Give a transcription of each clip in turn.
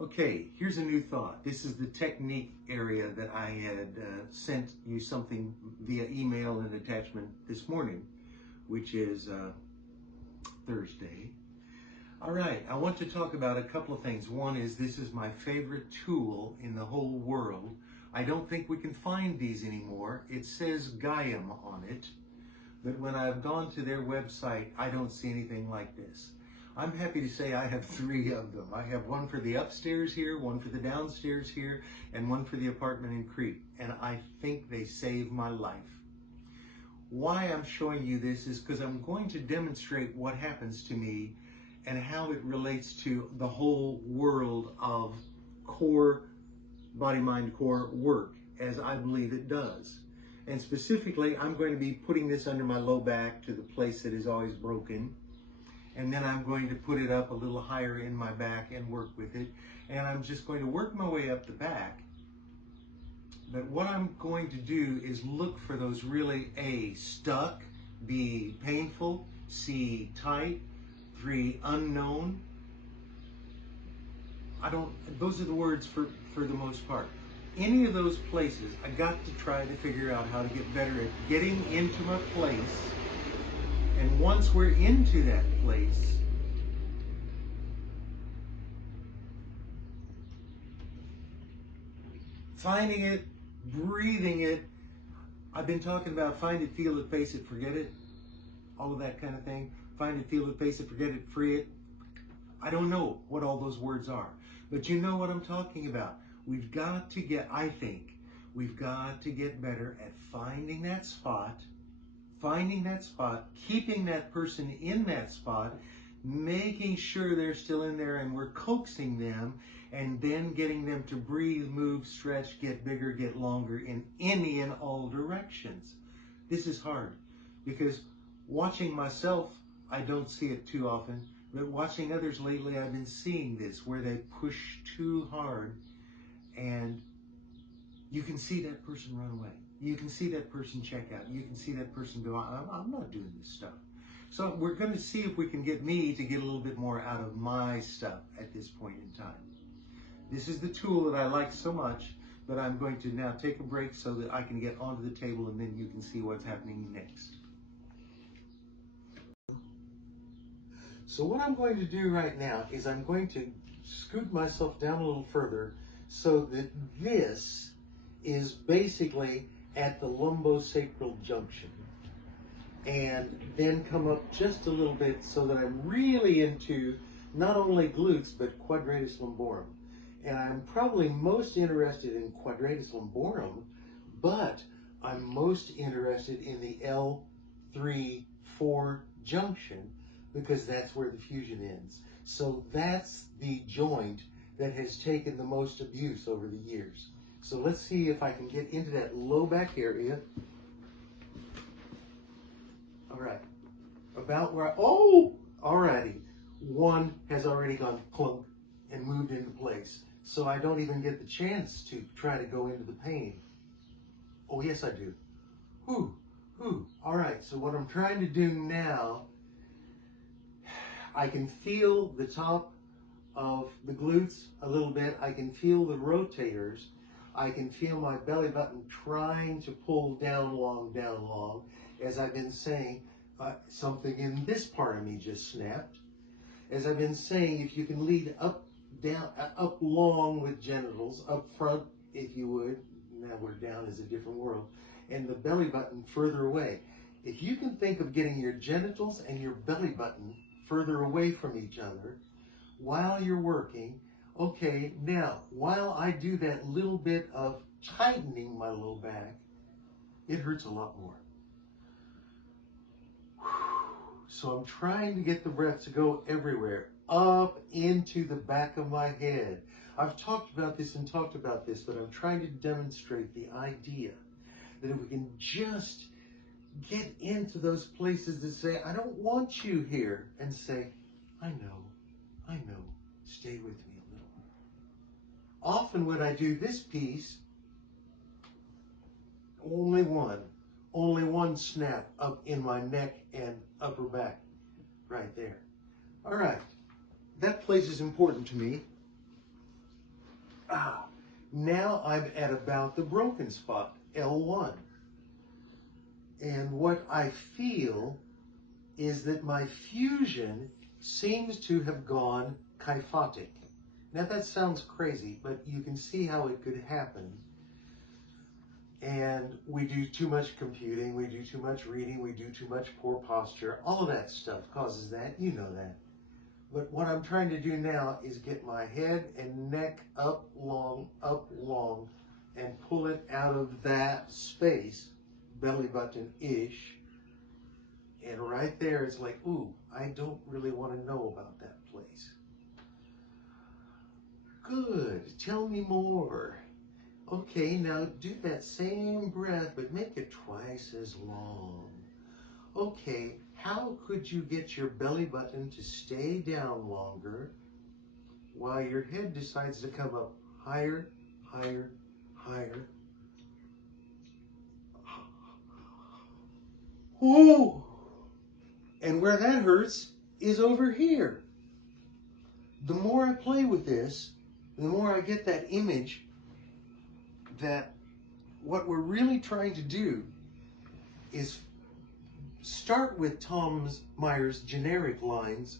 Okay, here's a new thought. This is the technique area that I had sent you something via email and attachment this morning, which is Thursday. All right, I want to talk about a couple of things. One is this is my favorite tool in the whole world. I don't think we can find these anymore. It says Gaiam on it, but when I've gone to their website, I don't see anything like this. I'm happy to say I have 3 of them. I have one for the upstairs here, one for the downstairs here, and one for the apartment in Crete. And I think they saved my life. Why I'm showing you this is because I'm going to demonstrate what happens to me and how it relates to the whole world of core, body, mind, core work, as I believe it does. And specifically, I'm going to be putting this under my low back to the place that is always broken. And then I'm going to put it up a little higher in my back and work with it. And I'm just going to work my way up the back. But what I'm going to do is look for those really A, stuck, B, painful, C, tight, 3, unknown. Those are the words for the most part. Any of those places, I got to try to figure out how to get better at getting into my place. And once we're into that place, finding it, breathing it. I've been talking about find it, feel it, face it, forget it. All of that kind of thing. Find it, feel it, face it, forget it, free it. I don't know what all those words are, but you know what I'm talking about. We've got to get, I think, we've got to get better at finding that spot, keeping that person in that spot, making sure they're still in there, and we're coaxing them, and then getting them to breathe, move, stretch, get bigger, get longer in any and all directions. This is hard because watching myself, I don't see it too often, but watching others lately, I've been seeing this where they push too hard and you can see that person run away. You can see that person check out. You can see that person go, I'm not doing this stuff. So we're going to see if we can get me to get a little bit more out of my stuff at this point in time. This is the tool that I like so much, but I'm going to now take a break so that I can get onto the table and then you can see what's happening next. So what I'm going to do right now is I'm going to scoot myself down a little further so that this is basically at the lumbosacral junction, and then come up just a little bit so that I'm really into not only glutes but quadratus lumborum. And I'm probably most interested in quadratus lumborum, but I'm most interested in the L3-4 junction because that's where the fusion ends. So that's the joint that has taken the most abuse over the years. So let's see if I can get into that low back area. All right, about where already one has already gone clunk and moved into place. So I don't even get the chance to try to go into the pain. Oh, yes, I do. Whew. All right, so what I'm trying to do now, I can feel the top of the glutes a little bit. I can feel the rotators. I can feel my belly button trying to pull down long. As I've been saying, something in this part of me just snapped. As I've been saying, if you can lead up, down, up long with genitals, up front, if you would. Now we're down is a different world. And the belly button further away. If you can think of getting your genitals and your belly button further away from each other while you're working, okay, now, while I do that little bit of tightening my low back, it hurts a lot more. So I'm trying to get the breath to go everywhere, up into the back of my head. I've talked about this, but I'm trying to demonstrate the idea that if we can just get into those places that say, I don't want you here, and say, I know, stay with me a little. Often when I do this piece, only one snap up in my neck and upper back, right there. All right, that place is important to me. Ah, now I'm at about the broken spot, L1. And what I feel is that my fusion seems to have gone kyphotic. Now that sounds crazy, but you can see how it could happen. And we do too much computing, we do too much reading, we do too much poor posture. All of that stuff causes that, you know that. But what I'm trying to do now is get my head and neck up long, and pull it out of that space, belly button-ish. And right there, it's like, ooh, I don't really want to know about that place. Good, tell me more. Okay, now do that same breath, but make it twice as long. Okay, how could you get your belly button to stay down longer while your head decides to come up higher, higher, higher? Ooh! And where that hurts is over here. The more I play with this, the more I get that image that what we're really trying to do is start with Tom Myers' generic lines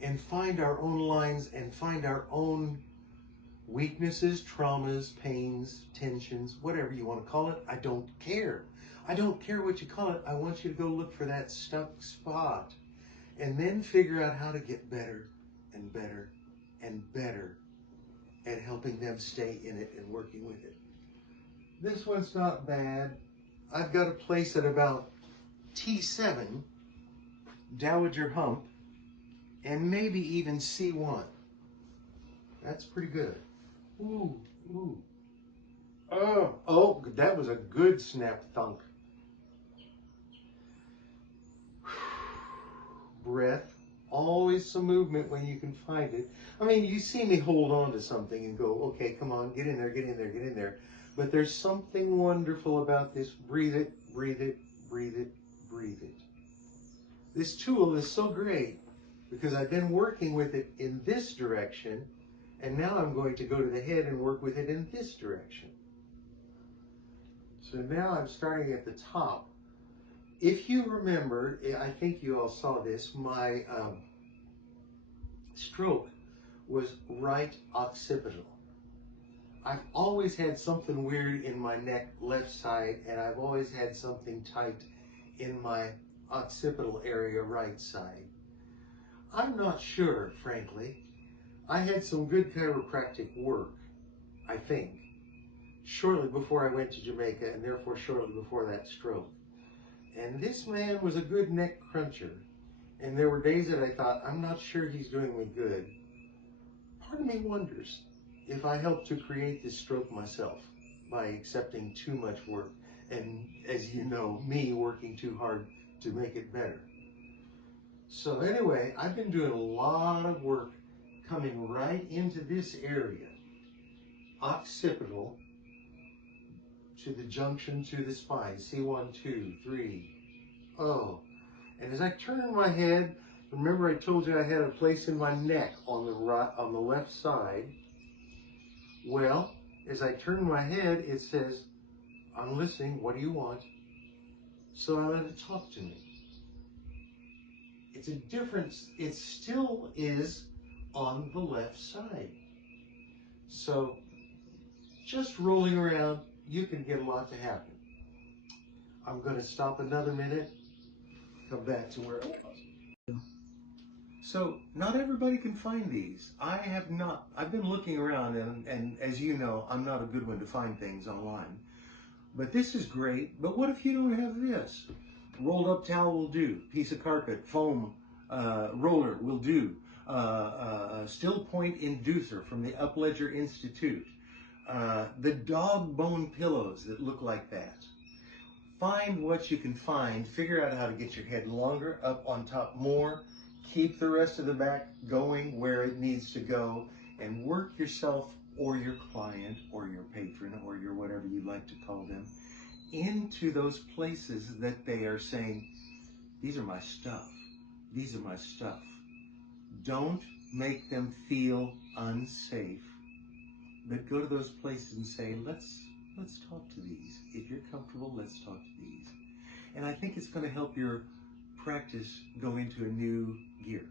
and find our own lines and find our own weaknesses, traumas, pains, tensions, whatever you want to call it. I don't care. I don't care what you call it. I want you to go look for that stuck spot and then figure out how to get better and better and better at helping them stay in it and working with it. This one's not bad. I've got a place at about T7, Dowager Hump, and maybe even C1. That's pretty good. Ooh, ooh. Oh, that was a good snap thunk. Breath. Always some movement when you can find it. I mean, you see me hold on to something and go, okay, come on, get in there, get in there, get in there. But there's something wonderful about this. Breathe it, breathe it, breathe it, breathe it. This tool is so great because I've been working with it in this direction, and now I'm going to go to the head and work with it in this direction. So now I'm starting at the top. If you remember, I think you all saw this, my stroke was right occipital. I've always had something weird in my neck, left side, and I've always had something tight in my occipital area, right side. I'm not sure, frankly. I had some good chiropractic work, I think, shortly before I went to Jamaica, and therefore shortly before that stroke. And this man was a good neck cruncher. And there were days that I thought, I'm not sure he's doing me good. Part of me wonders if I helped to create this stroke myself by accepting too much work. And as you know, me working too hard to make it better. So anyway, I've been doing a lot of work coming right into this area, occipital, to the junction to the spine, C1, 2, 3, oh. And as I turn my head, remember I told you I had a place in my neck on the right, on the left side. Well, as I turn my head, it says, I'm listening, what do you want? So I let it talk to me. It's a difference, it still is on the left side. So just rolling around, you can get a lot to happen. I'm going to stop another minute, come back to where I was. So not everybody can find these. I have not. I've been looking around, and as you know, I'm not a good one to find things online. But this is great. But what if you don't have this? Rolled up towel will do. Piece of carpet, foam roller will do. Still point inducer from the Upledger Institute. The dog bone pillows that look like that. Find what you can find. Figure out how to get your head longer, up on top more. Keep the rest of the back going where it needs to go, and work yourself or your client or your patron or your whatever you like to call them into those places that they are saying, these are my stuff. These are my stuff. Don't make them feel unsafe. But go to those places and say, let's talk to these. If you're comfortable, let's talk to these. And I think it's going to help your practice go into a new gear.